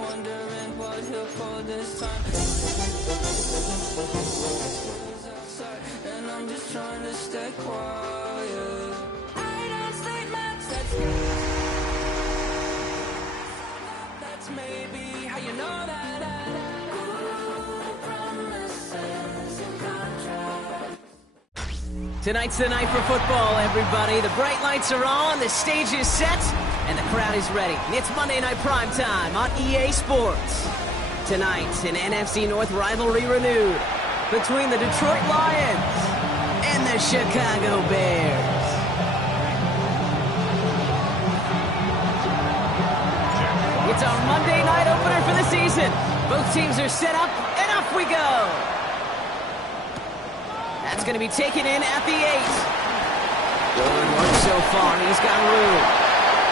wondering what he'll pull this time. And I'm just trying to stay quiet. I don't state maps, that's maybe how you know that. Tonight's the night for football, everybody. The bright lights are on, the stage is set, and the crowd is ready. It's Monday Night Primetime on EA Sports. Tonight, an NFC North rivalry renewed between the Detroit Lions and the Chicago Bears. It's our Monday night opener for the season. Both teams are set up, and off we go. That's going to be taken in at the 8. Good work so far. He's got room.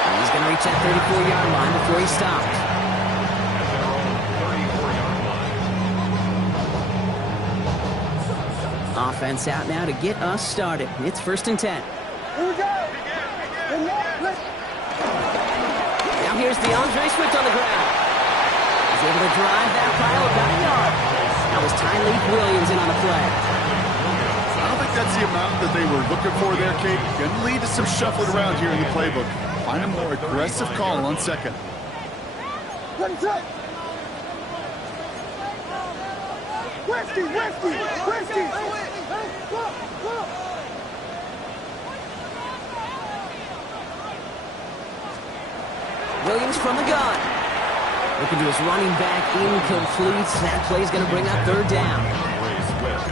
And he's going to reach that 34-yard line before he stops. Offense out now to get us started. It's 1st and 10. Here we go. Now here's DeAndre Swift on the ground. He's able to drive that pile about a yard. That was Tyleek Williams in on the play. That's the amount that they were looking for there, Kate. Going to lead to some shuffling around here in the playbook. Find a more aggressive call on 2nd. Whiskey! Williams from the gun. Looking to his running back, incomplete. That play's going to bring up 3rd down.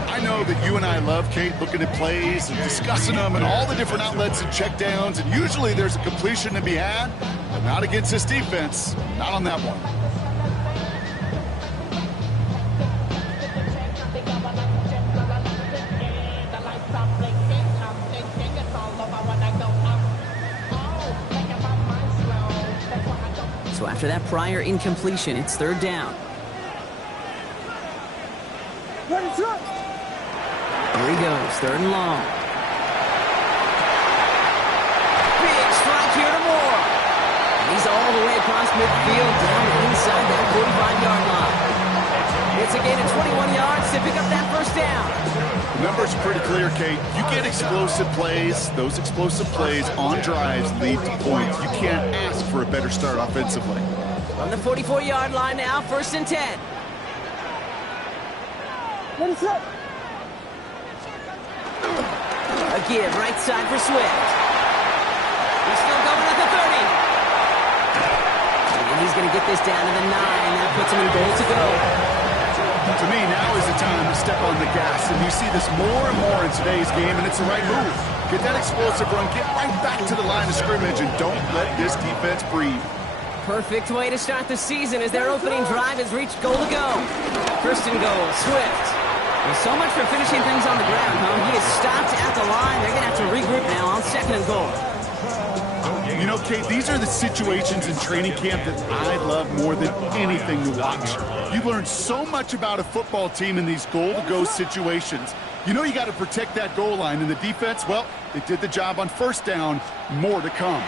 I know that you and I love, Kate, looking at plays and discussing them and all the different outlets and checkdowns, and usually there's a completion to be had, but not against this defense. Not on that one. So after that prior incompletion, it's 3rd down. Here he goes, 3rd and long. Big strike here to Moore. And he's all the way across midfield, down inside that 45-yard line. It's a gain of 21 yards to pick up that 1st down. The numbers are pretty clear, Kate. You get explosive plays. Those explosive plays on drives lead to points. You can't ask for a better start offensively. From the 44-yard line now, 1st and 10. What is up? A give, right side for Swift. He's still going at the 30. And he's going to get this down to the 9. That puts him in goal to go. To me, now is the time to step on the gas, and you see this more and more in today's game, and it's the right move. Get that explosive run, get right back to the line of scrimmage, and don't let this defense breathe. Perfect way to start the season as their opening drive has reached goal to go. 1st and goal, Swift. Well, so much for finishing things on the ground, huh? He is stopped at the line. They're going to have to regroup now on 2nd and goal. You know, Kate, these are the situations in training camp that I love more than anything to watch. You learn so much about a football team in these goal-to-go situations. You know you got to protect that goal line, and the defense, well, they did the job on 1st down. More to come.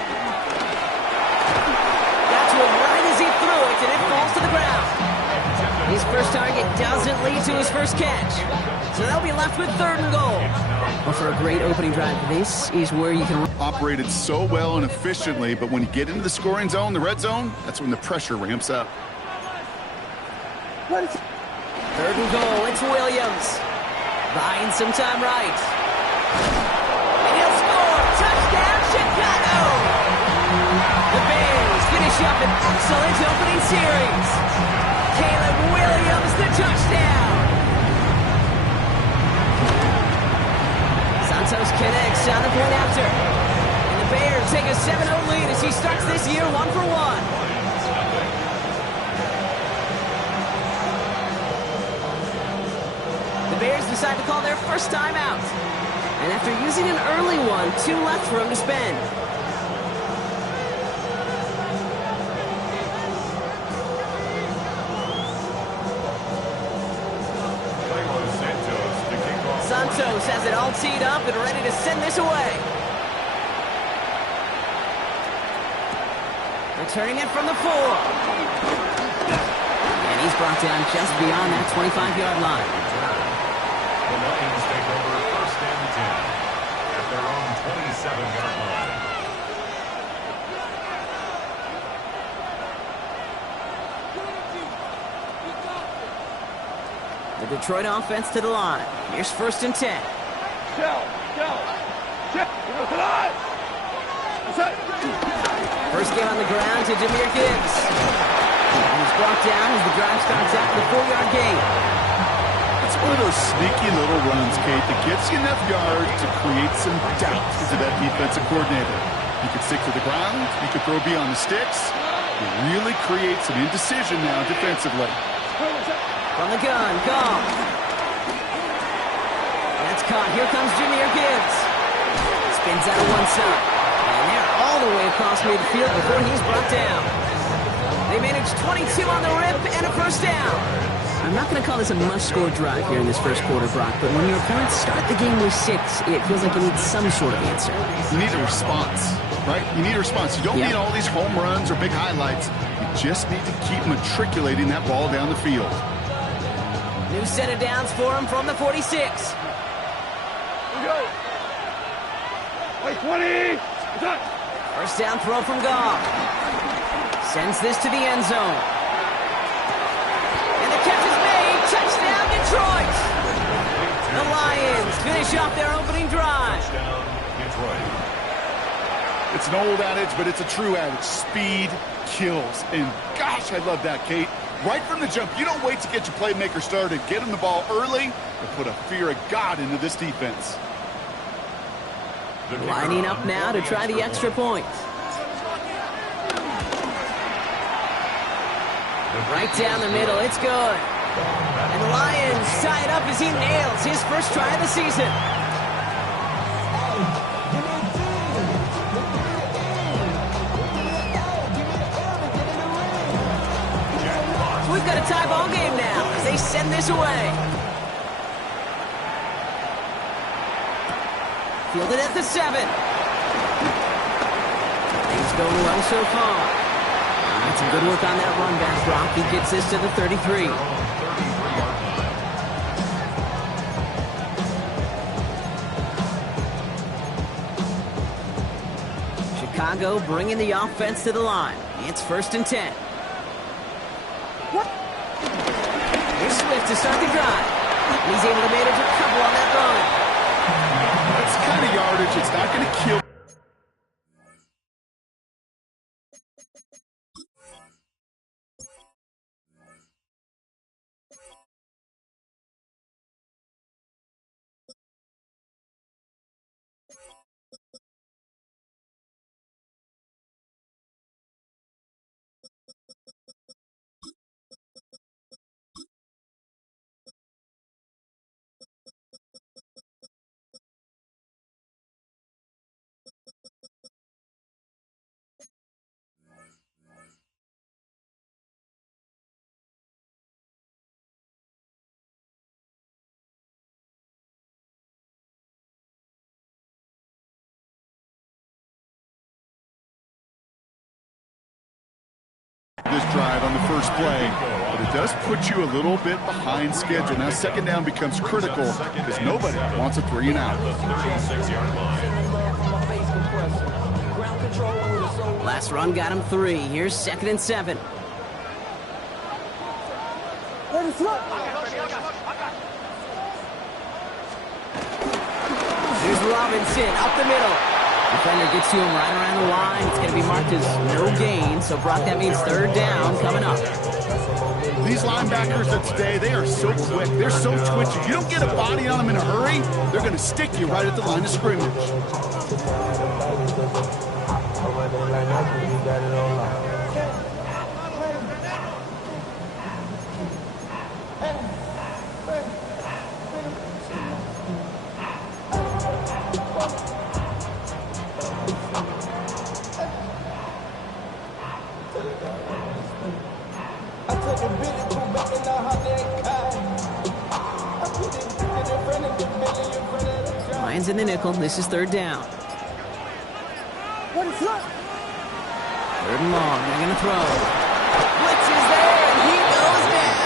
Got to him right as he threw it, and it falls to the ground. His first target doesn't lead to his first catch. So they'll be left with 3rd and goal. Well, for a great opening drive, this is where you can... Operated so well and efficiently, but when you get into the scoring zone, the red zone, that's when the pressure ramps up. 3rd and goal, it's Williams. Buying some time right. And he'll score! Touchdown, Chicago! The Bears finish up an excellent opening series. Caleb Williams, the touchdown! Santos connects on the point after. And the Bears take a 7-0 lead as he starts this year 1-for-1. The Bears decide to call their first time out. And after using an early one, 2 left for him to spend. Santos has it all teed up and ready to send this away. Returning it from the 4. And he's brought down just beyond that 25-yard line. The Lions take over 1st and 10 at their own 27-yard line. The Detroit offense to the line. Here's 1st and 10. First game on the ground to Jahmyr Gibbs. And he's brought down as the drive starts at the 4-yard gain. It's one of those sneaky little runs, Kate, that gets you enough yards to create some doubt to that defensive coordinator. You could stick to the ground. You could throw beyond the sticks. You really create some indecision now defensively. From the gun, Goff. That's caught. Here comes Jahmyr Gibbs. Spins out of one side. And they're all the way across midfield before he's brought down. They managed 22 on the rip and a 1st down. I'm not going to call this a must-score drive here in this first quarter, Brock, but when your opponents start the game with 6, it feels like you need some sort of answer. You need a response, right? You need a response. You don't need all these home runs or big highlights. You just need to keep matriculating that ball down the field. New set of downs for him from the 46. Here we go. Wait, 20. Done. 1st down throw from Goff. Sends this to the end zone. And the catch is made. Touchdown, Detroit. The Lions finish off their opening drive. Touchdown, Detroit. It's an old adage, but it's a true adage. Speed kills. And gosh, I love that, Kate. Right from the jump, you don't wait to get your playmaker started. Get him the ball early and put a fear of God into this defense. Lining up now to try the extra point. Right down the middle, it's good. And the Lions tie it up as he nails his first try of the season. So we've got a tie ball game now as they send this away. Fielded at the 7. Things going well so far. Some good work on that run back, Brock. He gets this to the 33. Chicago bringing the offense to the line. It's 1st and 10. Here's Swift to start the drive. He's able to manage a couple on that run. That's kind of yardage. It's not going to kill. This drive on the first play, but it does put you a little bit behind schedule. Now 2nd down becomes critical because nobody wants a 3 and out. Last run got him 3. Here's 2nd and 7. Here's Robinson up the middle. Defender gets to him right around the line. It's going to be marked as no gain. So, Brock, that means 3rd down coming up. These linebackers of today, they are so quick. They're so twitchy. You don't get a body on them in a hurry, they're going to stick you right at the line of scrimmage. Lions in the nickel. This is 3rd down. 3rd and long. They're going to throw. Blitz is there, and he goes down.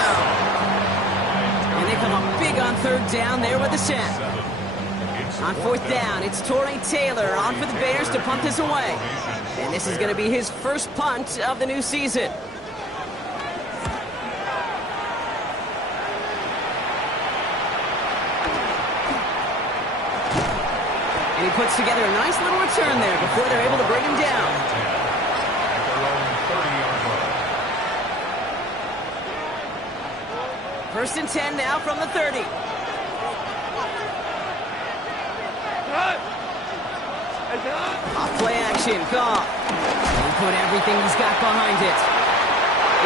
third down there with the set. On fourth down, it's Torrey Taylor on for the Bears to punt this away. And this is going to be his first punt of the new season. And he puts together a nice little return there before they're able to bring him down. First and 10 now from the 30. Off play action, call. He put everything he's got behind it.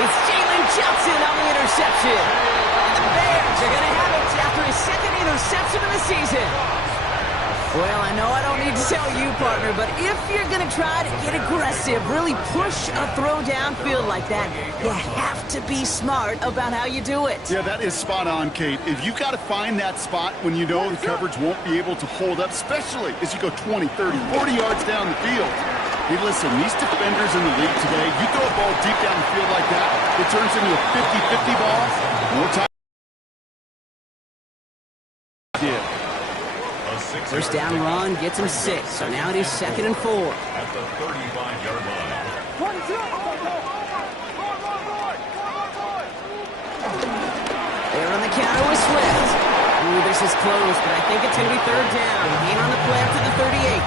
It's Jalen Johnson on the interception. And the Bears are going to have it after his second interception of the season. Well, I know I don't need to tell you, partner, but if you're going to try to get aggressive, really push a throw downfield like that, you have to be smart about how you do it. Yeah, that is spot on, Kate. If you've got to find that spot when you know the coverage won't be able to hold up, especially as you go 20, 30, 40 yards down the field. Hey, listen, these defenders in the league today, you throw a ball deep down the field like that, it turns into a 50-50 ball. More time. Yeah. First down run gets him 6, so now it is 2nd and 4. At the 35-yard line. They're on the counter with Swift. Ooh, this is close, but I think it's going to be 3rd down. Gain on the play up to the 38.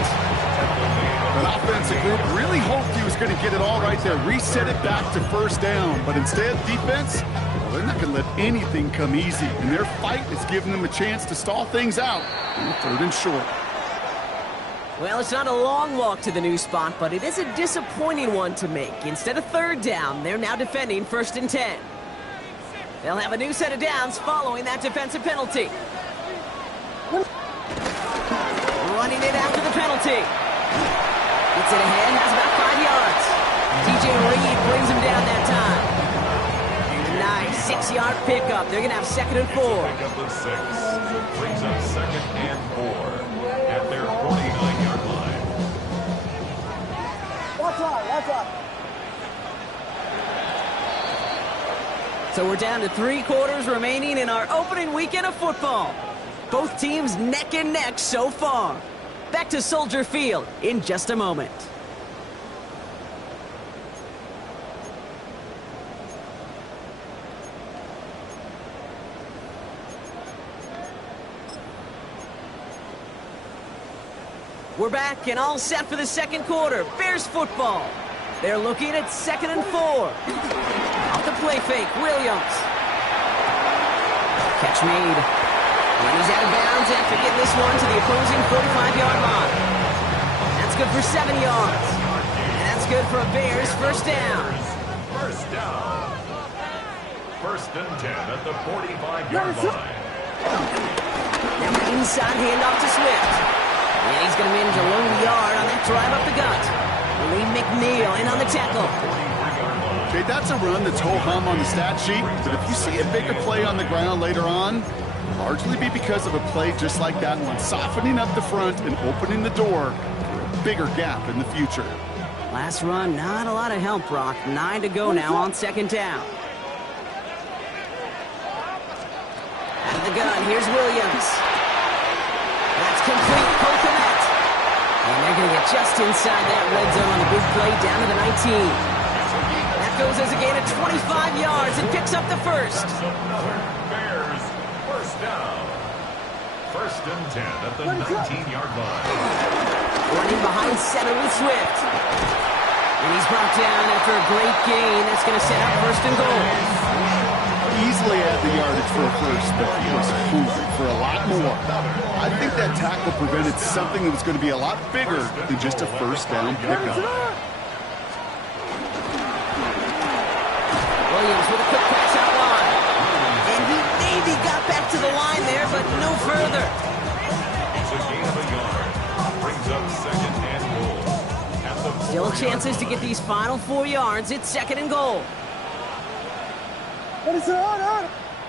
An offensive group really hoped he was going to get it all right there, reset it back to first down, but instead, defense, well, they're not going to let anything come easy, and their fight is giving them a chance to stall things out on 3rd and short. Well, it's not a long walk to the new spot, but it is a disappointing one to make. Instead of 3rd down, they're now defending 1st and 10. They'll have a new set of downs following that defensive penalty. Running it after the penalty. Gets it ahead, has about 5 yards. TJ Reed brings him down that time. Nice 6-yard pickup. They're going to have 2nd and 4. Pickup of 6. Brings up 2nd and 4 at their 49-yard line. Watch out. So we're down to 3 quarters remaining in our opening weekend of football. Both teams neck and neck so far. Back to Soldier Field in just a moment. We're back and all set for the 2nd quarter. Bears football. They're looking at 2nd and 4. Off the play fake, Williams. Catch made. And he's out of bounds after getting this one to the opposing 45-yard line. That's good for 7 yards. And that's good for a Bears first down. First down. 1st and 10 at the 45-yard line. Now the inside handoff to Swift. And he's going to manage a low yard on that drive up the gut. Lee McNeil in on the tackle. Okay, that's a run that's ho-hum on the stat sheet, but if you see a bigger play on the ground later on, largely be because of a play just like that one, softening up the front and opening the door for a bigger gap in the future. Last run, not a lot of help, Brock. 9 to go now on 2nd down. Out of the gun, here's Williams. That's complete, Komet. And they're going to get just inside that red zone on the big play down to the 19. That goes as a gain of 25 yards and picks up the first. Bears first down. 1st and 10 at the 19-yard line. Running behind center with Swift. And he's brought down after a great gain. That's going to set up 1st and goal. Easily had the yardage for a first, but he was hungry for a lot more. I think that tackle prevented something that was going to be a lot bigger than just a first down pickup. Williams with a quick pass out wide. And he maybe got back to the line there, but no further. It's a gain of a yard. Brings up 2nd and goal. Still chances to get these final 4 yards. It's 2nd and goal. What is it on?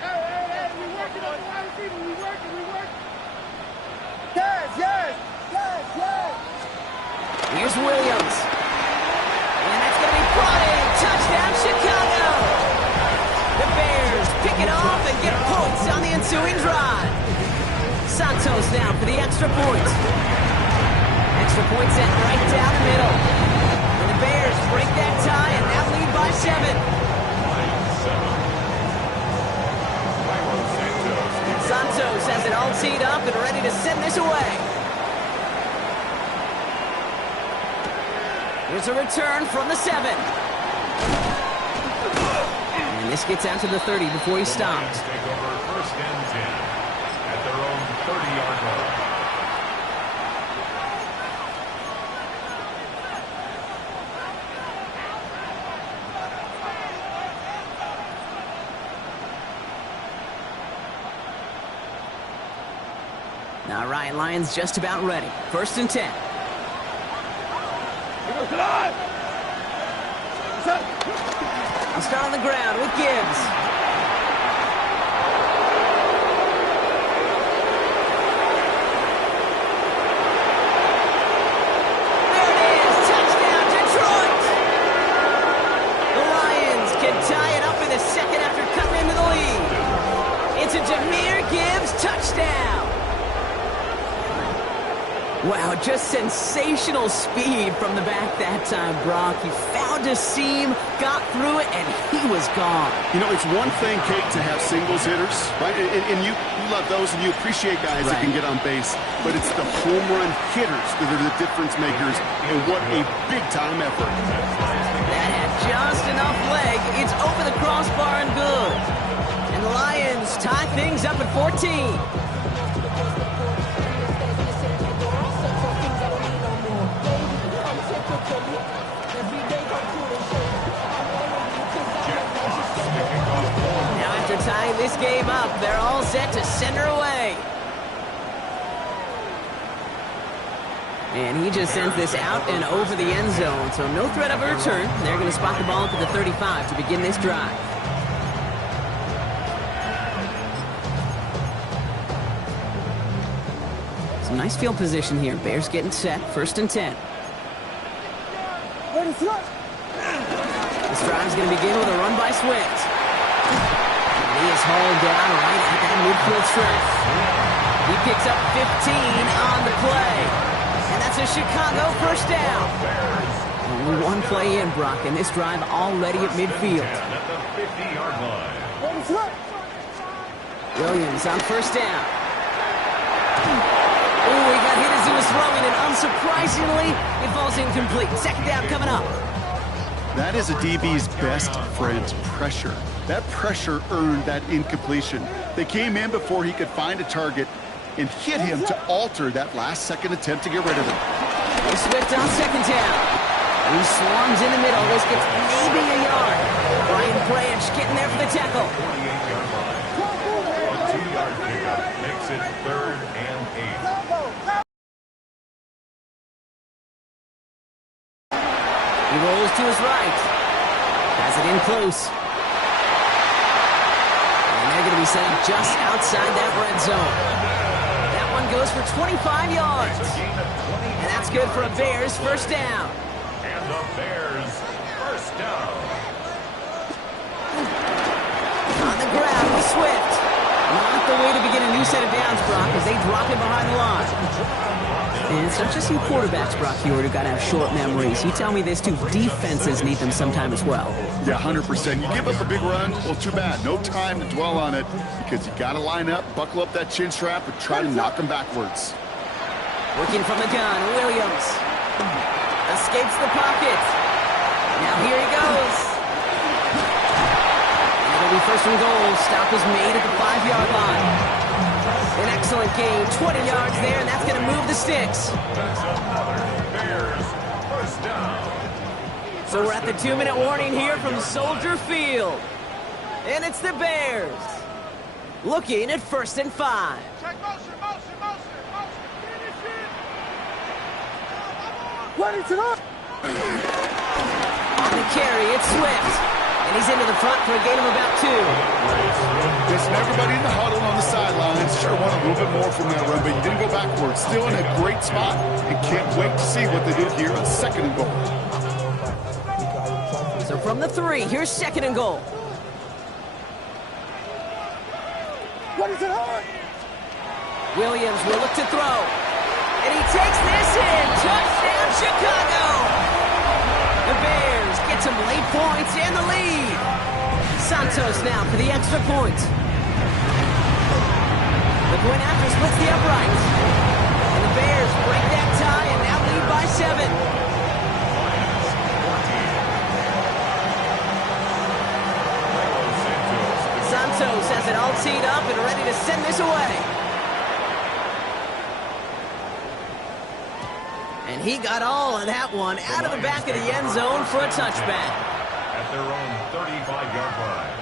Hey, we working on the wide receiver. We working. Yes. Here's Williams. And that's going to be brought in. Touchdown, Chicago. The Bears pick it off and get points on the ensuing drive. Santos now for the extra point. Extra point set right down the middle. And the Bears break that tie and now lead by 7. Santos has it all teed up and ready to send this away. Here's a return from the 7. And this gets out to the 30 before he stops. Take over first and 10 at their own 30-yard line. All right, Lions just about ready. First and 10. I'll start on the ground with Gibbs. There it is. Touchdown, Detroit. The Lions can tie it up in the second after cutting into the lead. It's a Jahmyr Gibbs touchdown. Wow, just sensational speed from the back that time, Brock. He found a seam, got through it, and he was gone. You know, it's one thing, Kate, to have singles hitters, right? And you love those, and you appreciate guys that can get on base. But it's the home run hitters that are the difference makers, and what a big-time effort. That had just enough leg. It's over the crossbar and good. And the Lions tie things up at 14. Now after tying this game up, they're all set to send her away. And he just sends this out and over the end zone, so no threat of a return. They're going to spot the ball up at the 35 to begin this drive. Some nice field position here. Bears getting set. First and 10. This drive is going to begin with a run by Swift. And he is hauled down right at that midfield stretch. He picks up 15 on the play. And that's a Chicago first down. Only one play in, Brock, and this drive already at midfield. At the 50-yard line. Williams on first down. Oh, he got hit as he was throwing, and unsurprisingly, it falls incomplete. Second down coming up. That is a DB's best friend, pressure. That pressure earned that incompletion. They came in before he could find a target and hit him to alter that last-second attempt to get rid of it. Swift on second down. He swarms in the middle. This gets maybe a yard. Brian Branch getting there for the tackle. 48-yard line. A 2-yard pickup makes it 3rd and 8. He rolls to his right. Has it in close. And they're going to be set up just outside that red zone. That one goes for 25 yards. And that's good for a Bears first down. And the Bears first down. On the ground with Swift. Not the way to begin a new set of downs, Brock, as they drop him behind the line. And it's not just you quarterbacks, Brock Hewitt, who got to have short memories. You tell me this too. Defenses need them sometime as well. Yeah, 100%. You give up a big run, well, too bad. No time to dwell on it because you got to line up, buckle up that chin strap, and try to knock them backwards. Working from the gun, Williams. Escapes the pocket. Now here he goes. And it'll be first and goal. Stop is made at the 5-yard line. An excellent gain. 20 yards there, and that's going to move the sticks. That's another Bears first down. So we're at the 2-minute warning here from Soldier Field. And it's the Bears looking at first and 5. Check motion. Finish it. What is it up? On the carry, it's Swift. And he's into the front for a gain of about 2. Just everybody in the huddle on the sidelines. Sure want a little bit more from that run, but you didn't go backwards. Still in a great spot, and can't wait to see what they do here on second and goal. So from the 3, here's second and goal. What is it on? Williams will look to throw. And he takes this in. Touchdown, Chicago! The Bears get some late points and the lead. Santos now for the extra point. The point after splits the uprights. And the Bears break that tie and now lead by 7. Santos has it all teed up and ready to send this away. And he got all of that one out of the back of the end zone for a touchback. At their own 35-yard line.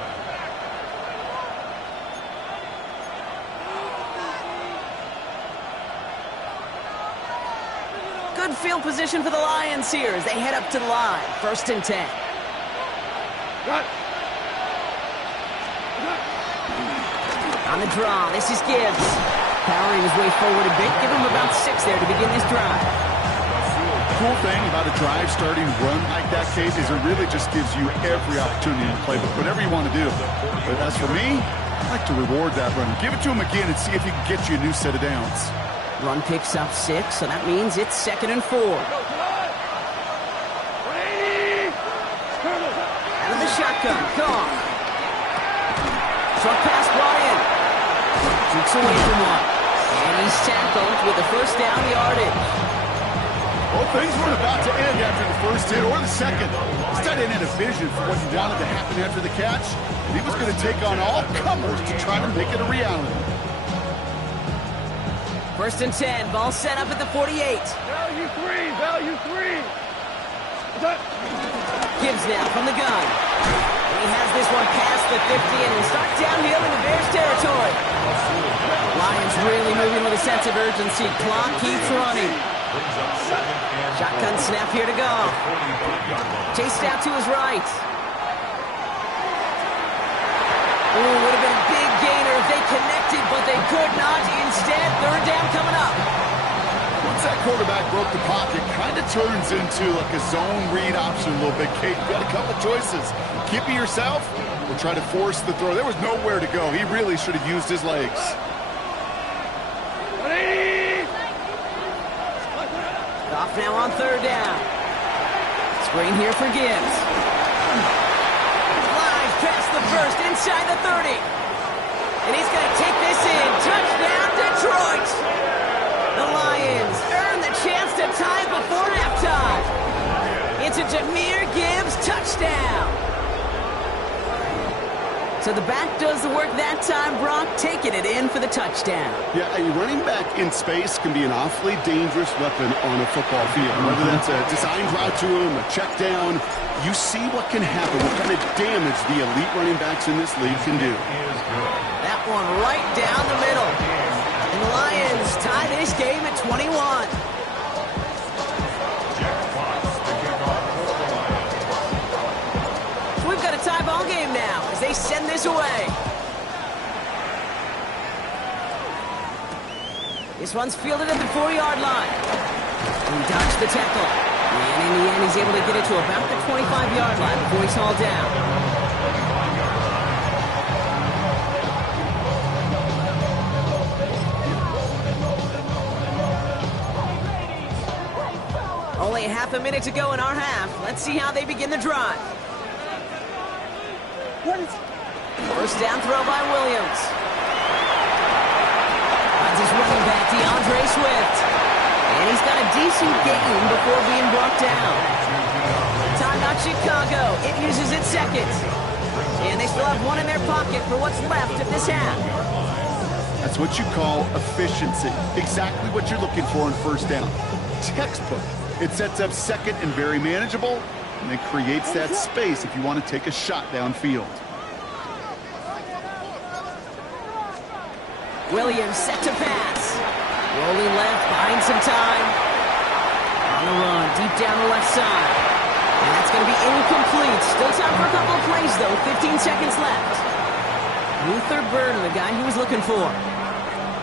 Good field position for the Lions here as they head up to the line. 1st and 10. On the draw, this is Gibbs. Powering his way forward a bit. Give him about 6 there to begin this drive. Cool thing about a drive starting run like that, Kate, is it really just gives you every opportunity to play with whatever you want to do. But as for me, I like to reward that run. Give it to him again and see if he can get you a new set of downs. Run picks up 6, so that means it's 2nd and 4. Out of the shotgun, Carr. Short pass brought in. Jukes away from one. And he's tackled with the 1st down yardage. Well, things weren't about to end after the first hit or the second. This tight end had a vision for what he wanted to happen after the catch. He was going to take on all comers to try to make it a reality. 1st and 10. Ball set up at the 48. Value 3. Value 3. Gibbs now from the gun. He has this one past the 50 and will start downhill in the Bears territory. Lions really moving with a sense of urgency. Clock keeps running. Shotgun snap here to go. Chased out to his right. Ooh, would have been a big gainer if they connected, but they could not. Instead, 3rd down coming up. Once that quarterback broke the pocket, kind of turns into like a zone read option a little bit, Kate. You got a couple choices. Keep it yourself or try to force the throw. There was nowhere to go. He really should have used his legs. Off now on 3rd down. Screen here for Gibbs. Flies past the 1st, inside the 30. And he's going to take this in. Touchdown, Detroit! The Lions earn the chance to tie before halftime. It's a Jahmyr Gibbs touchdown. So the back does the work that time, Brock, taking it in for the touchdown. Yeah, a running back in space can be an awfully dangerous weapon on a football field. Whether that's a designed route to him, a check down, you see what can happen, what kind of damage the elite running backs in this league can do. That one right down the middle. And the Lions tie this game at 21. We've got a tie ball game now as they send this away. This one's fielded at the 4-yard line. He dodged the tackle. And in the end, he's able to get it to about the 25-yard line before he's hauled down. Only a half a minute to go in our half. Let's see how they begin the drive. 1st down throw by Williams. Finds his running back, DeAndre Swift. And he's got a decent gain before being brought down. Timeout Chicago. It uses its 2nd. And they still have one in their pocket for what's left of this half. That's what you call efficiency. Exactly what you're looking for in 1st down. Textbook. It sets up 2nd and very manageable, and it creates that space if you want to take a shot downfield. Williams set to pass. Rolling left, buying some time. On the run, deep down the left side. And that's going to be incomplete. Still time for a couple of plays, though. 15 seconds left. Luther Burden, the guy he was looking for.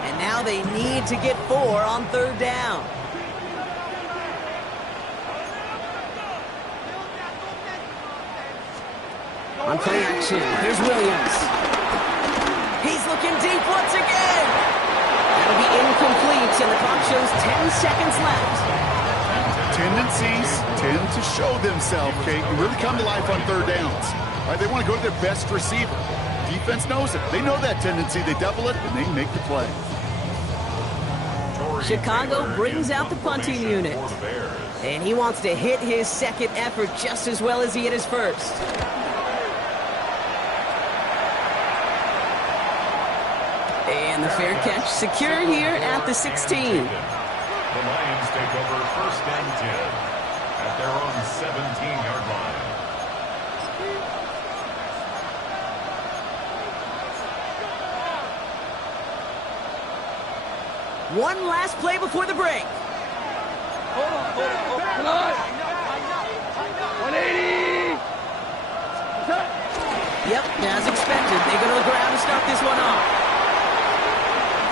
And now they need to get 4 on 3rd down. On play action, here's Williams. He's looking deep once again. That'll be incomplete, and the clock shows 10 seconds left. Tendencies tend to show themselves, Kate, and really come to life on third downs. Right? They want to go to their best receiver. Defense knows it. They know that tendency. They double it, and they make the play. Chicago brings out the punting unit. And he wants to hit his second effort just as well as he hit his first. And the fair catch secure here at the 16. The Lions take over first and 10 at their own 17-yard line. One last play before the break. Hold on. 180. Yep, as expected. They go to the ground to start this one off.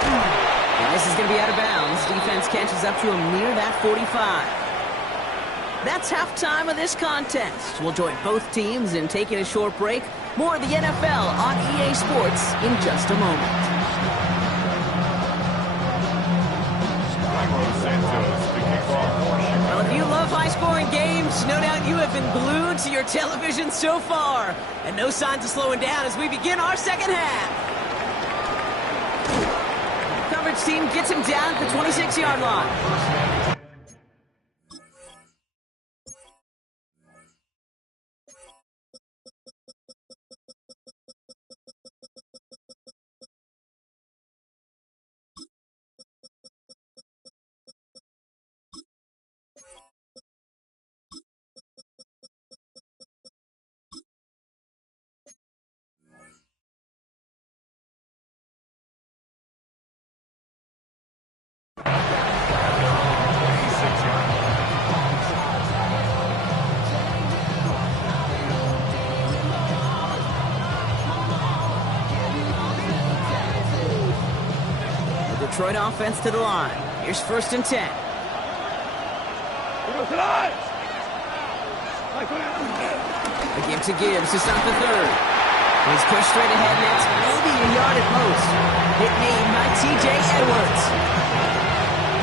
And this is going to be out of bounds. Defense catches up to him near that 45. That's halftime of this contest. We'll join both teams in taking a short break. More of the NFL on EA Sports in just a moment. Well, if you love high-scoring games, no doubt you have been glued to your television so far. And no signs of slowing down as we begin our second half. Coverage team gets him down at the 26-yard line. Detroit offense to the line. Here's first and 10. The give to Gibbs to stop the third. He's pushed straight ahead, and that's maybe a yard at most. Hit made by T.J. Edwards.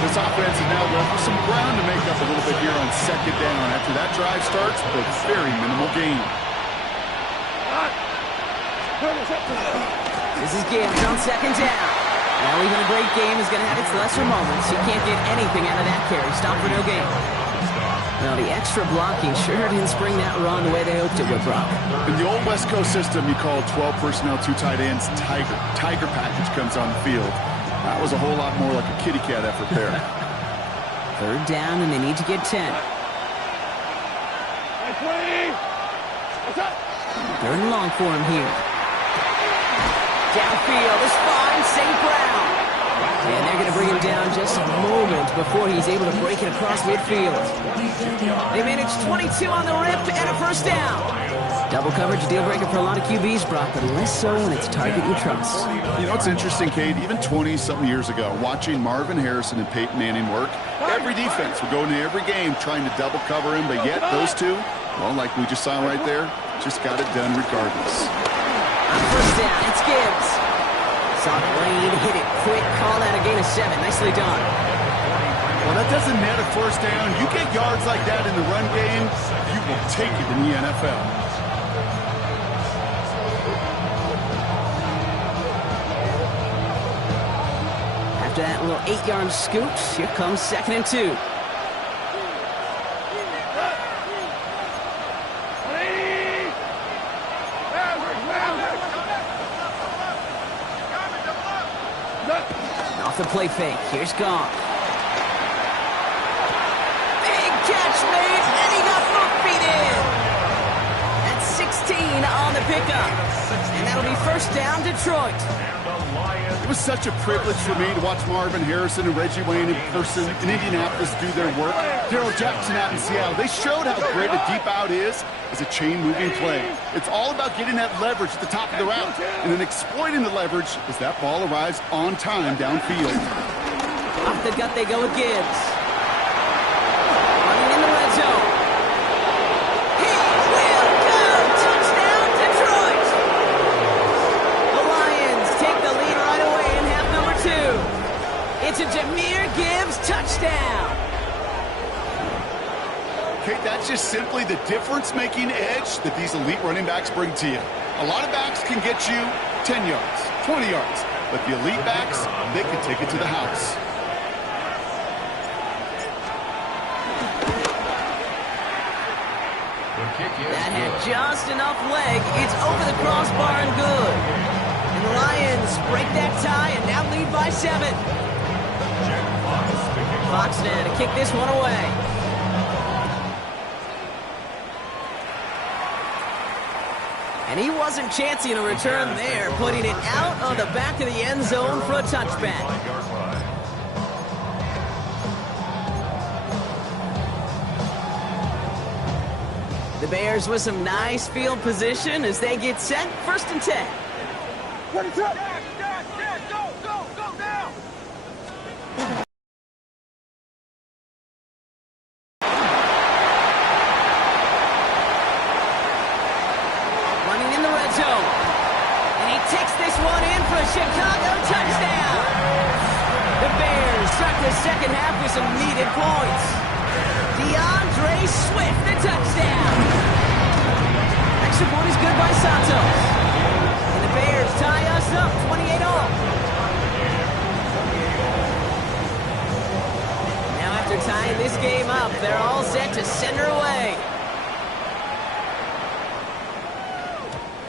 This offense is now left with some ground to make up a little bit here on second down. After that drive starts, but very minimal gain. This is Gibbs on second down. Now, even a great game is going to have its lesser moments. You can't get anything out of that carry. Stop for no gain. Well, the extra blocking sure didn't spring that run the way they hoped it would, Brock. In the old West Coast system, you call 12 personnel, 2 tight ends, Tiger. Tiger package comes on the field. That was a whole lot more like a kitty cat effort there. Third down, and they need to get 10. Third and long for him here. Downfield is fine, St. Brown. And they're going to bring him down just a moment before he's able to break it across midfield. They managed 22 on the rip and a first down. Double coverage, deal breaker for a lot of QBs, Brock, but less so when it's a target you trust. You know, it's interesting, Kate, even 20-something years ago, watching Marvin Harrison and Peyton Manning work, every defense would go into every game trying to double cover him, but yet those two, well, like we just saw right there, just got it done regardless. On first down, it's Gibbs. Saw the lane, hit it quick, call that a gain of 7. Nicely done. Well, that doesn't net a first down. You get yards like that in the run game, you will take it in the NFL. After that little 8-yard scoot, here comes second and 2. Off the play fake. Here's Goff. Big catch made, and he got both feet in. That's 16 on the pickup. And that'll be first down, Detroit. It was such a privilege for me to watch Marvin Harrison and Reggie Wayne in person in Indianapolis do their work. Darrell Jackson out in Seattle. They showed how great a deep out is as a chain-moving play. It's all about getting that leverage at the top of the route and then exploiting the leverage as that ball arrives on time downfield. Off the gut they go with Gibbs. Running in the red zone. He will go! Touchdown, Detroit! The Lions take the lead right away in half number 2. It's a Jahmyr Gibbs touchdown. Okay, that's just simply the difference-making edge that these elite running backs bring to you. A lot of backs can get you 10 yards, 20 yards, but the elite backs, they can take it to the house. That had just enough leg. It's over the crossbar and good. And the Lions break that tie and now lead by 7. Fox now to kick this one away. And he wasn't chancing a return there, putting it out on the back of the end zone for a touchback. The Bears with some nice field position as they get set, 1st and 10. Go now! Running in the red zone. And he takes this one in for a Chicago touchdown. The Bears start the second half with some needed points. DeAndre Swift, the touchdown. Extra point is good by Santos. And the Bears tie us up 28-all. Now after tying this game up, they're all set to send her away.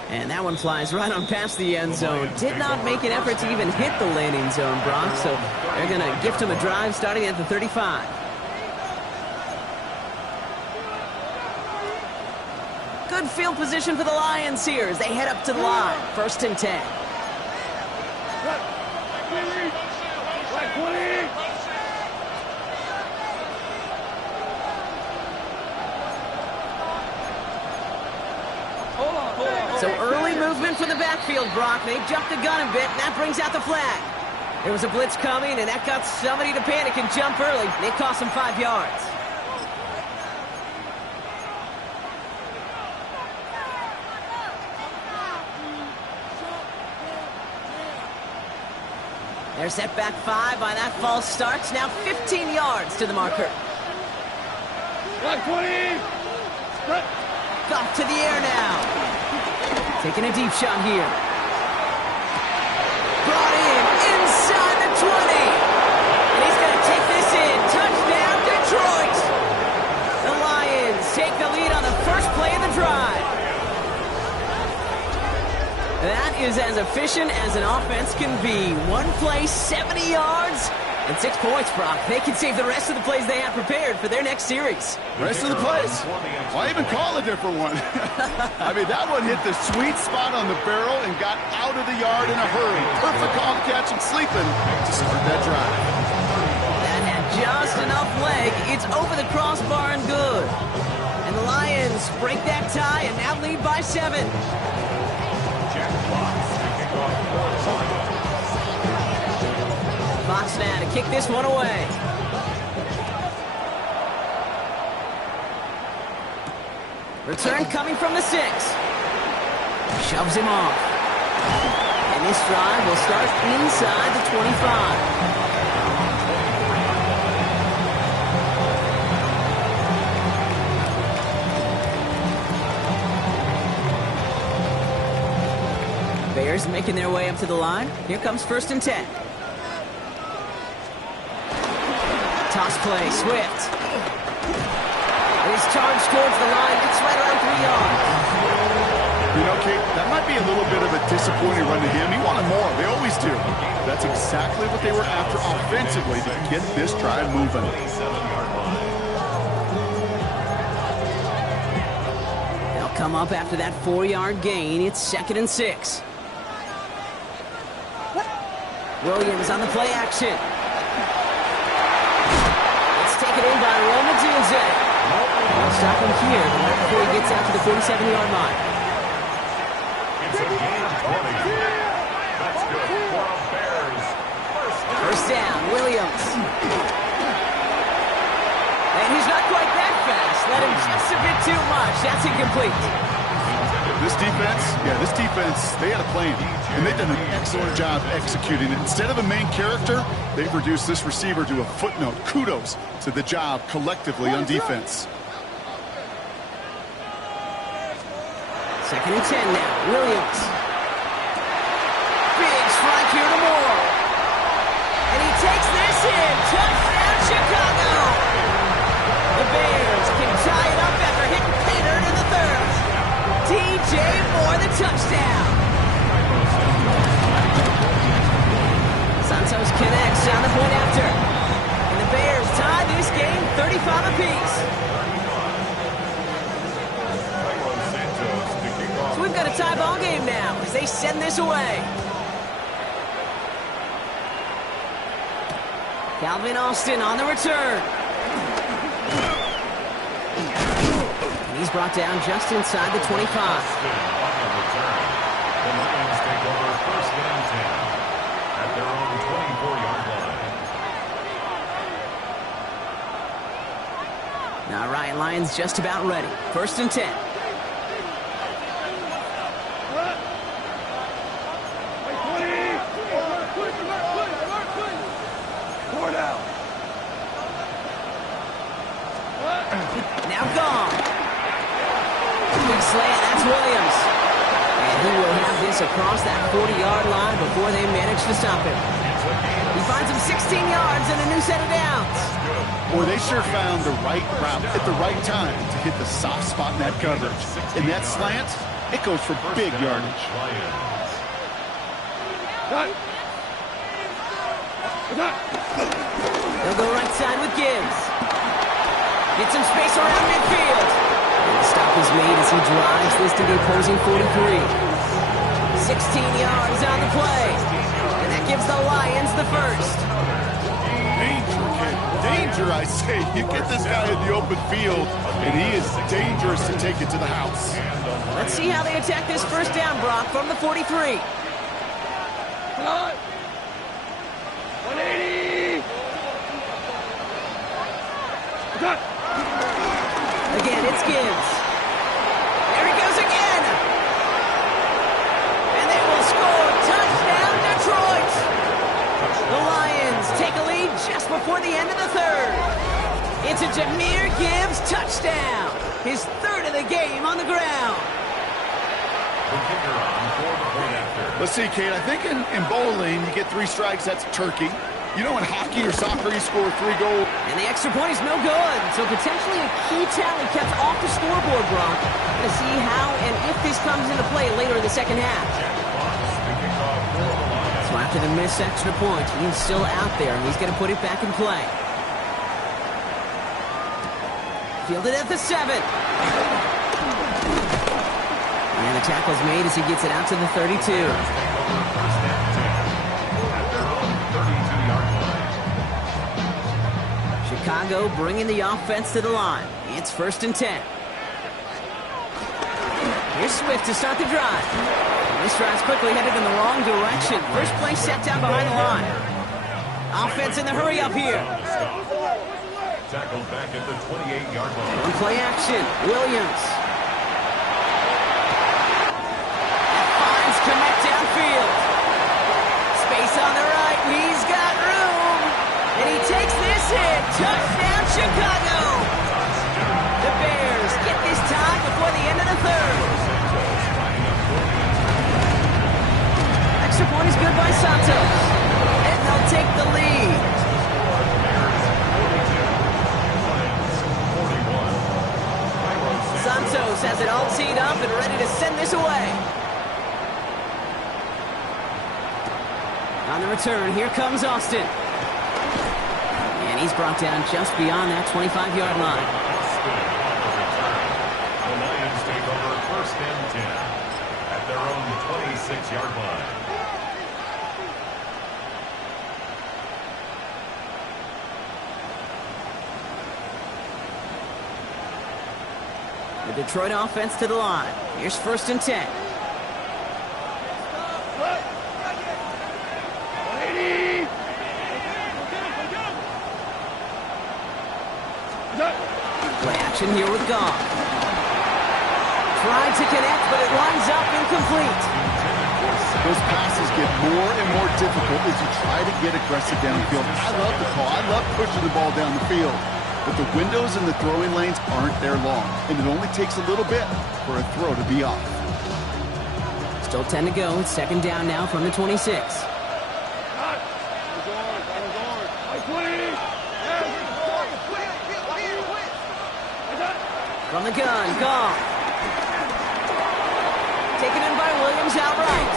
And that one flies right on past the end zone. Did not make an effort to even hit the landing zone, Brock, so they're going to gift him a drive starting at the 35. Good field position for the Lions here as they head up to the line. 1st and 10. So early movement for the backfield, Brock. They jumped the gun a bit, and that brings out the flag. There was a blitz coming, and that got somebody to panic and jump early. It cost them 5 yards. They're set back 5 by that false start. Now 15 yards to the marker. Off to the air now. Taking a deep shot here. Brought in inside the 20. And he's going to take this in. Touchdown, Detroit. The Lions take the lead on the first play of the drive. That is as efficient as an offense can be. One play, 70 yards, and 6 points, Brock. They can save the rest of the plays they have prepared for their next series. Rest of the plays? Why even call a different one? I mean, that one hit the sweet spot on the barrel and got out of the yard in a hurry. Perfect call to catch him sleeping to start that drive. That had just enough leg. It's over the crossbar and good. And the Lions break that tie and now lead by 7. Fox now to kick this one away. Return coming from the 6. Shoves him off. And this drive will start inside the 25. Bears making their way up to the line. Here comes 1st and 10. Toss play, Swift. And he's charged towards the line. It's right around 3 yards. You know, Kate, that might be a little bit of a disappointing run to him. He wanted more. They always do. That's exactly what they were after offensively to get this drive moving. They'll come up after that 4-yard gain. It's 2nd and 6. Williams on the play action. It's taken in by Roma Dunze. They'll stop him here right before he gets out to the 47-yard line. It's a gain of 20. That's good for the Bears. First down, Williams. And he's not quite that fast. Let him just a bit too much. That's incomplete. This defense, they had a plan, and they've done an excellent job executing it. Instead of a main character, they've reduced this receiver to a footnote. Kudos to the job collectively on defense. 2nd and 10 now. Williams. Big strike here to Moore. And he takes this in. Touchdown, Chicago. The Bears can tie it up after hitting Pater in the 3rd. DJ Moore, the touchdown. Santos connects on the point after. And the Bears tie this game 35 apiece. So we've got a tie ball game now as they send this away. Calvin Austin on the return. And he's brought down just inside the 25. The Lions take over 1st and 10 at their own 24-yard line. Now Ryan Lyons just about ready. 1st and 10. Now gone. Big slant, that's Williams. And he will have this across that 40-yard line before they manage to stop him. He finds him 16 yards and a new set of downs. Boy, they sure found the right route at the right time to hit the soft spot in that coverage. And that slant, it goes for big yardage. They'll go right side with Gibbs. Get some space around midfield. And the stop is made as he drives this to the opposing 43. 16 yards on the play. And that gives the Lions the 1st. Danger, kid. Danger, I say. You get this guy in the open field, and he is dangerous to take it to the house. Let's see how they attack this 1st down, Brock, from the 43. 180! Again, it's Gibbs. There he goes again. And they will score. Touchdown, Detroit. The Lions take a lead just before the end of the 3rd. It's a Jahmyr Gibbs touchdown. His 3rd of the game on the ground. The kicker on for the point after. Let's see, Kate. I think in bowling, you get 3 strikes, that's turkey. You know, in hockey or soccer, you score 3 goals. And the extra point is no good. So potentially a key tally kept off the scoreboard, Brock. To see how and if this comes into play later in the 2nd half. So after the missed extra point, he's still out there, and he's going to put it back in play. Fielded at the 7. And the tackle's made as he gets it out to the 32. Chicago bringing the offense to the line. It's 1st and 10. Here's Swift to start the drive. This drive's quickly headed in the wrong direction. First play set down behind the line. Offense in the hurry up here. Tackled back at the 28-yard line. On play action, Williams. That finds Kmet downfield. Space on the right. He's got room. And he takes this hit. Touchdown, Chicago. The Bears get this time before the end of the 3rd. Extra point is good by Santos. And they'll take the lead. Santos has it all teed up and ready to send this away. On the return, here comes Austin. And he's brought down just beyond that 25-yard line. The Lions take over 1st and 10 at their own 26-yard line. The Detroit offense to the line. Here's 1st and 10. Play action here with Goff. Tried to connect, but it winds up incomplete. Those passes get more and more difficult as you try to get aggressive downfield. I love the call. I love pushing the ball down the field. But the windows in the throwing lanes aren't there long, and it only takes a little bit for a throw to be off. Still 10 to go. It's second down now from the 26. From the gun, Goff. Taken in by Williams outright.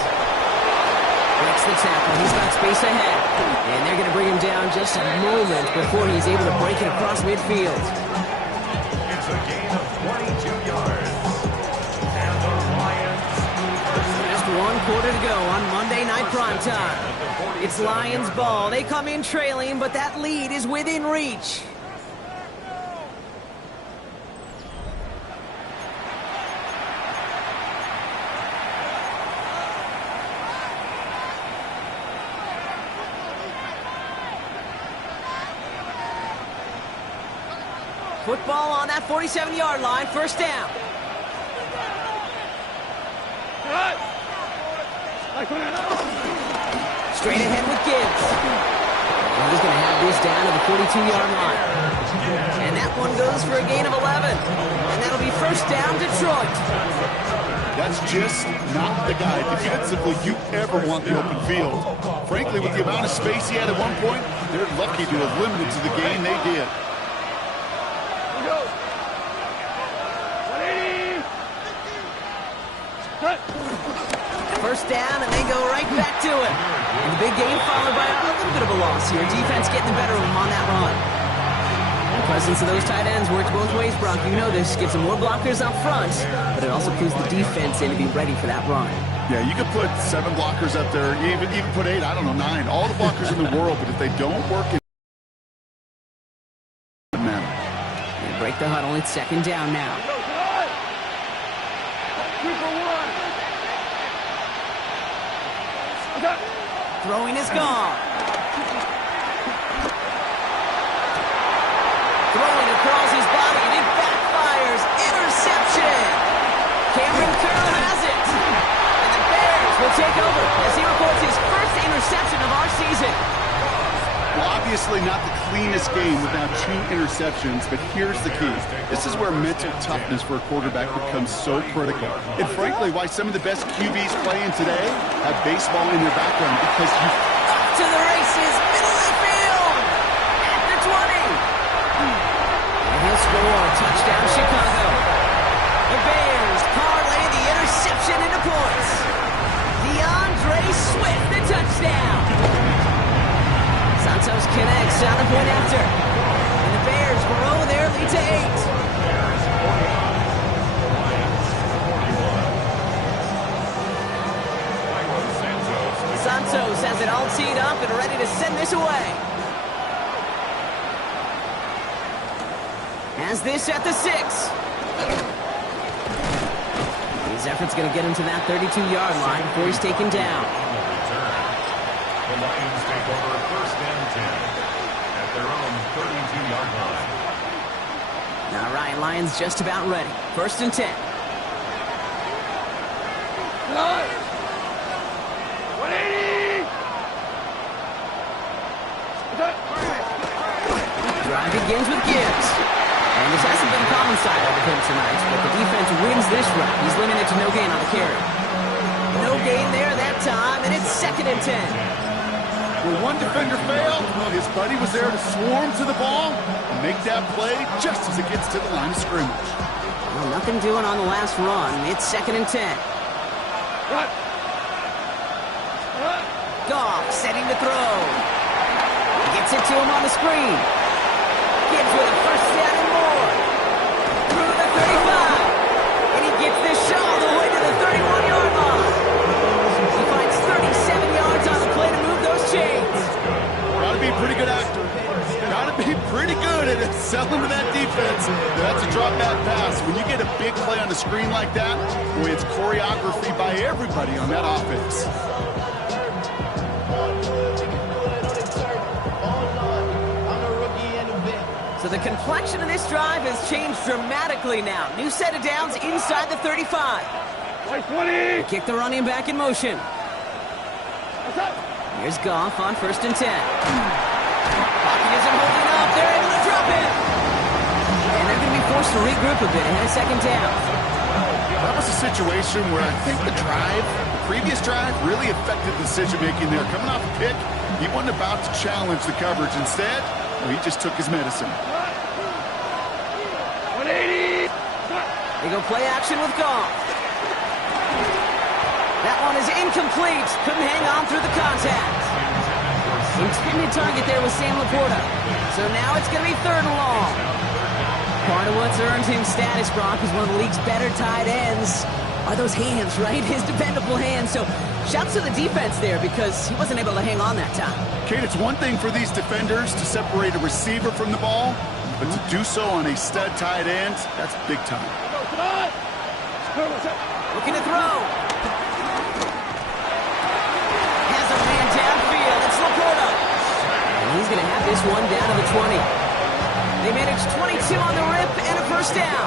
Breaks the tackle. He's got space ahead. And they're going to bring him down just a moment before he's able to break it across midfield. It's a gain of 22 yards. And the Lions. Just 1 quarter to go on Monday Night Primetime. It's Lions ball. They come in trailing, but that lead is within reach. Football on that 47-yard line, first down. Straight ahead with Gibbs. And he's going to have this down to the 42-yard line. And that one goes for a gain of 11. And that'll be first down, Detroit. That's just not the guy defensively you ever want the open field. Frankly, with the amount of space he had at one point, they're lucky to have limited to the game they did. First down, and they go right back to it. And the big game followed by a little bit of a loss here. Defense getting the better of them on that run. The presence of those tight ends works both ways, Bronk. You know this. Gives them more blockers up front, but it also clues the defense in to be ready for that run. Yeah, you could put 7 blockers up there, even put 8, I don't know, 9. All the blockers in the world, but if they don't work, it doesn't matter. They break the huddle. It's second down now. Throwing is gone. Throwing across his body, and it backfires. Interception. Cameron Curl has it. And the Bears will take over as he reports his first interception of our season. Well, obviously not the cleanest game without 2 interceptions, but here's the key. This is where mental toughness for a quarterback becomes so critical. And frankly, why some of the best QBs playing today have baseball in their background, because you... Up to the races, middle of the field, at the 20. And he'll score, touchdown Chicago. The Bears parlay the interception into points. DeAndre Swift, the touchdown. Santos connects on the point after. And the Bears grow their lead to 8. Santos has it all teed up and ready to send this away. Has this at the 6. His effort's going to get him to that 32-yard line before he's taken down. The Lions take over first and 10 at their own 32-yard line. All right, Lions just about ready. First and 10. Drive begins with Gibbs. And this hasn't been coincided with him tonight, but the defense wins this round. He's limited to no gain on the carry. No gain there that time, and it's second and 10. When one defender failed, his buddy was there to swarm to the ball and make that play just as it gets to the line of scrimmage. Well, nothing doing on the last run. It's second and 10. Goff setting to throw. Gets it to him on the screen. Gibbs with a first down and more. Through the 35. And he gets this shot all the way to the 31-yard line. He finds 37 yards on the play to move those chains. Gotta be a pretty good actor. Gotta be pretty good at selling to that defense. That's a drop back pass. When you get a big play on the screen like that, boy, it's choreography by everybody on that offense. So the complexion of this drive has changed dramatically now. New set of downs inside the 35. 20. Kick the running back in motion. Here's Goff on 1st and 10. Pocket isn't holding up. They're able to drop it. And they're going to be forced to regroup a bit ahead of 2nd down. That was a situation where I think the previous drive, really affected decision-making there. Coming off a pick, he wasn't about to challenge the coverage. Instead, well, he just took his medicine. 180. They go play action with Goff. That one is incomplete. Couldn't hang on through the contact. Intended target there was Sam Laporta. So now it's going to be 3rd and long. Part of what's earned him status, Brock, is one of the league's better tight ends. Are those hands, right? His dependable hands. So shouts to the defense there because he wasn't able to hang on that time. Kate, it's one thing for these defenders to separate a receiver from the ball, but to do so on a stud tight end, that's big time. Looking to throw. Has a man downfield. It's Laporta. And he's going to have this one down to the 20. They managed 22 on the rip and a 1st down.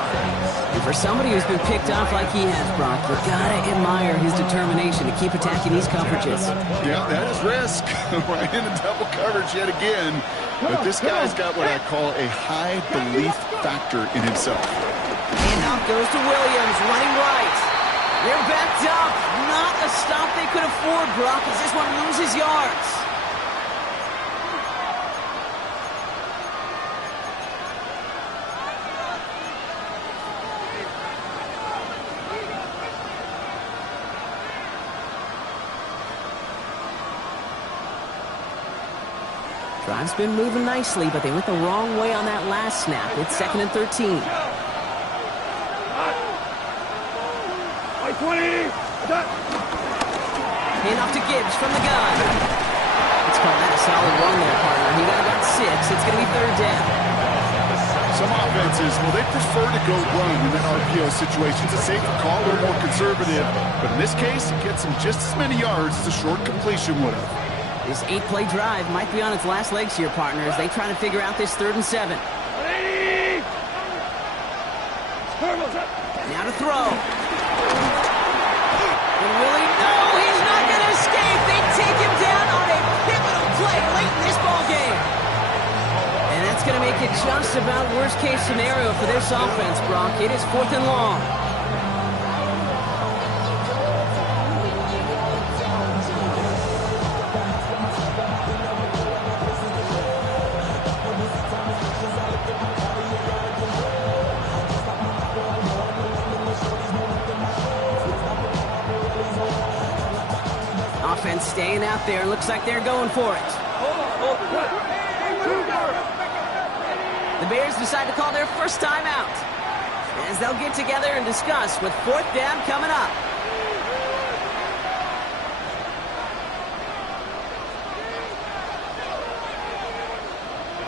And for somebody who's been picked off like he has, Brock, you gotta admire his determination to keep attacking these coverages. Yeah, that is risk. Right into double coverage yet again. But this guy's got what I call a high belief factor in himself. Handoff goes to Williams, running right. They're backed up. Not a stop they could afford, Brock, as this one loses yards. Drive's been moving nicely, but they went the wrong way on that last snap. It's 2nd and 13. 20. Handoff to Gibbs from the gun. Let's call that a solid run there, partner. He got about 6. It's going to be 3rd down. Some offenses, well, they prefer to go run in that RPO situation. It's a safer call, a little more conservative. But in this case, it gets him just as many yards as a short completion would have. This 8-play drive might be on its last legs here, partners. They try to figure out this 3rd and 7. 180. Now to throw. And Willie, no, he's not going to escape. They take him down on a pivotal play late in this ball game. And that's going to make it just about worst-case scenario for this offense, Brock. It is 4th and long. Offense staying out there. Looks like they're going for it. The Bears decide to call their first timeout as they'll get together and discuss with 4th down coming up.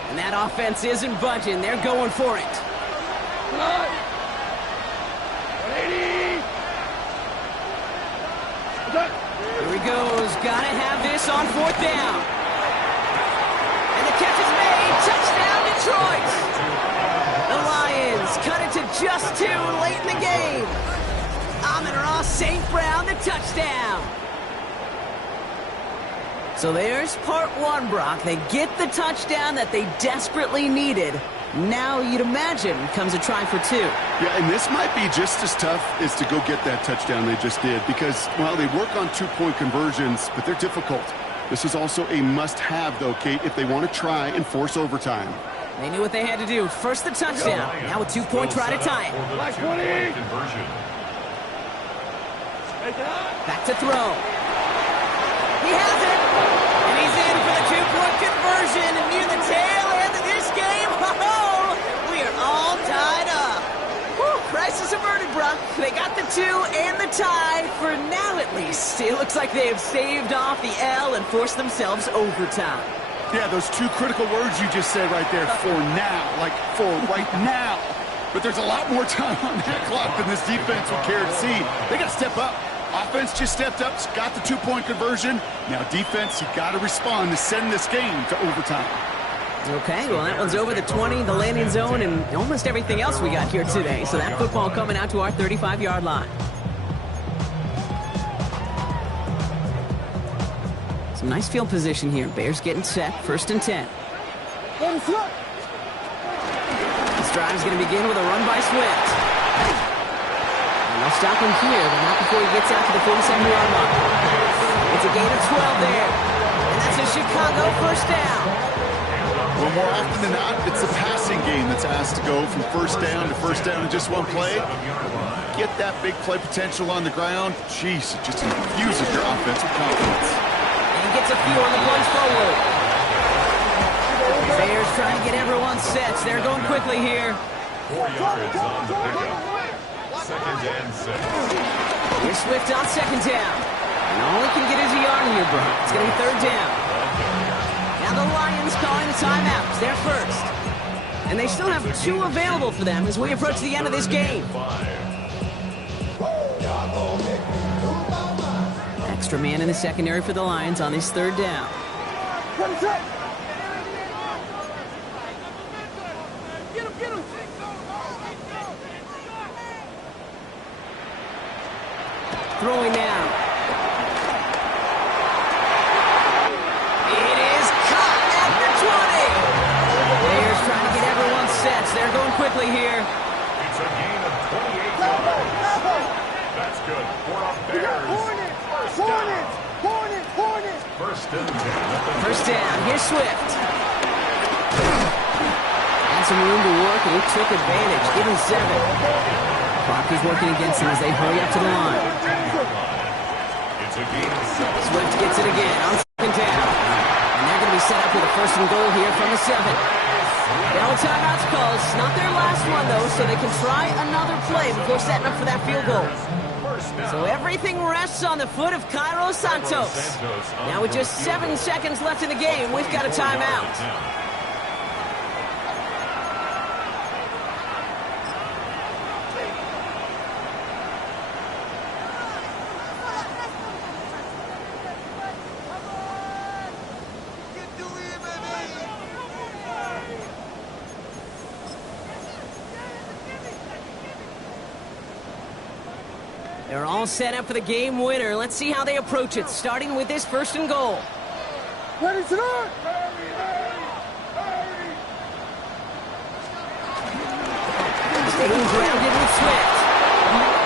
And that offense isn't budging. They're going for it. 180. Here he goes. Gotta have this on 4th down. And the catch is made. Touchdown, Detroit. The Lions cut it to just 2 late in the game. Amon-Ra St. Brown, the touchdown. So there's part 1, Brock. They get the touchdown that they desperately needed. Now, you'd imagine, comes a try for 2. Yeah, and this might be just as tough as to go get that touchdown they just did because, well, they work on 2-point conversions, but they're difficult. This is also a must-have, though, Kate, if they want to try and force overtime. They knew what they had to do. First the touchdown. Now a 2-point try to tie it. Back to throw. He has it. And he's in for the 2-point conversion. And near the tail end of this game, we are all tied up. Whew, crisis averted, Brock. They got the 2 and the tie for now, at least. It looks like they have saved off the L and forced themselves overtime. Yeah, those 2 critical words you just said right there, for now, like for right now. But there's a lot more time on that clock than this defense would care to see. They got to step up. Offense just stepped up, got the 2-point conversion. Now defense, you got to respond to send this game to overtime. Okay, well, that one's over the 20, the landing zone, and almost everything else we got here today. So that football coming out to our 35-yard line. Some nice field position here. Bears getting set, 1st and 10. This drive is going to begin with a run by Swift. And they'll stop him here, but not before he gets out to the 47-yard line. It's a gain of 12 there. And that's a Chicago 1st down. Well, more often than not, it's the passing game that's asked to go from 1st down to 1st down in just one play. Get that big play potential on the ground. Jeez, it just infuses your offense with confidence. And he gets a few on the plunge forward. Bears trying to get everyone set. They're going quickly here. 4 yards on the pickup. 2nd and 6. Here's Swift on 2nd down. And all he can get is a yard here, bro. It's going to be 3rd down. Now the Lions calling a timeout. It's their 1st. And they still have 2 available for them as we approach the end of this game. Extra man in the secondary for the Lions on this 3rd down. Throwing now. It is caught at the 20. Bears trying to get everyone set. They're going quickly here. It's a gain of 28 yards. That's good for a Bears. Hornets. 1st and 10. 1st down. Here's Swift. Had some room to work, and he took advantage. Give him 7. Clock is working against them as they hurry up to the line. It's a gain of 7. Swift gets it again on 2nd down. And they're going to be set up with a 1st and goal here from the 7. Now a timeout's called. It's not their last one, though, so they can try another play before setting up for that field goal. So everything rests on the foot of Cairo Santos. Now with just 7 seconds left in the game, we've got a timeout. They're all set up for the game winner. Let's see how they approach it, starting with this 1st and goal. Ready to run! Staying grounded with Swift.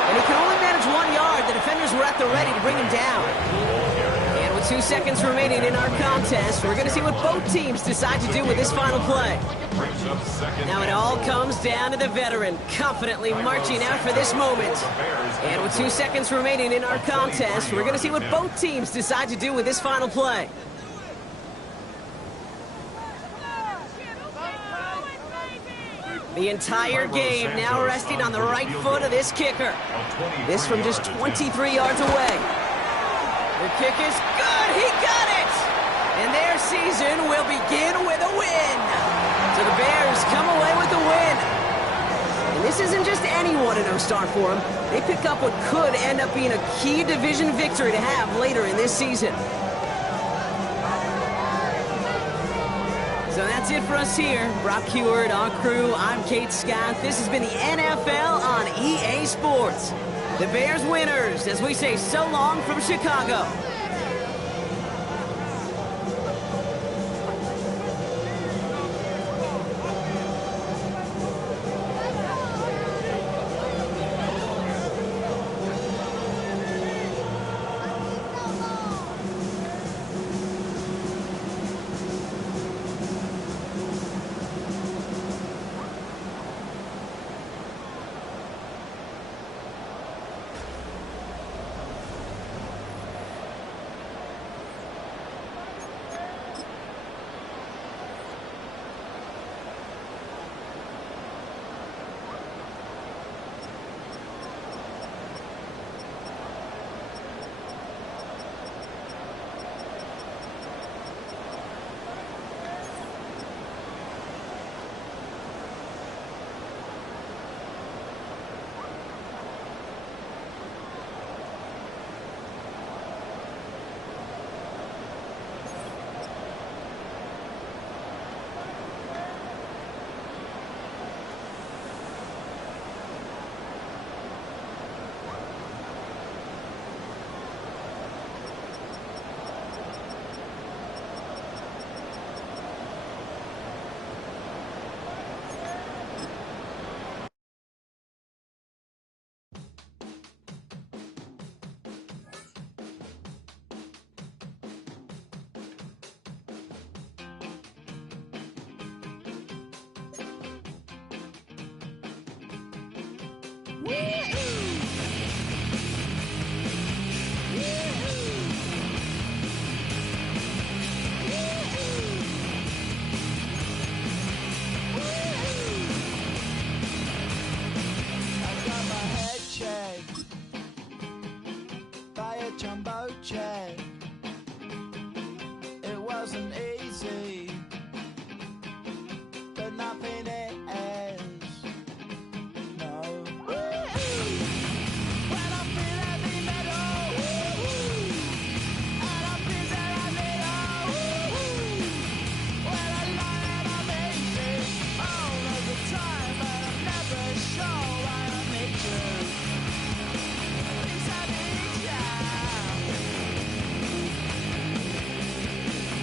And he can only manage 1 yard. The defenders were at the ready to bring him down. And with 2 seconds remaining in our contest, we're going to see what both teams decide to do with this final play. Now it all comes down to the veteran, confidently marching out for this moment. And with 2 seconds remaining in our contest, we're going to see what both teams decide to do with this final play. The entire game now resting on the right foot of this kicker. This from just 23 yards away. The kick is good. He got it. And their season will begin with a win. So the Bears come away with the win. And this isn't just any 1-0 start for them. They pick up what could end up being a key division victory to have later in this season. So that's it for us here. Brock Heward, our crew, I'm Kate Scott. This has been the NFL on EA Sports. The Bears winners as we say so long from Chicago.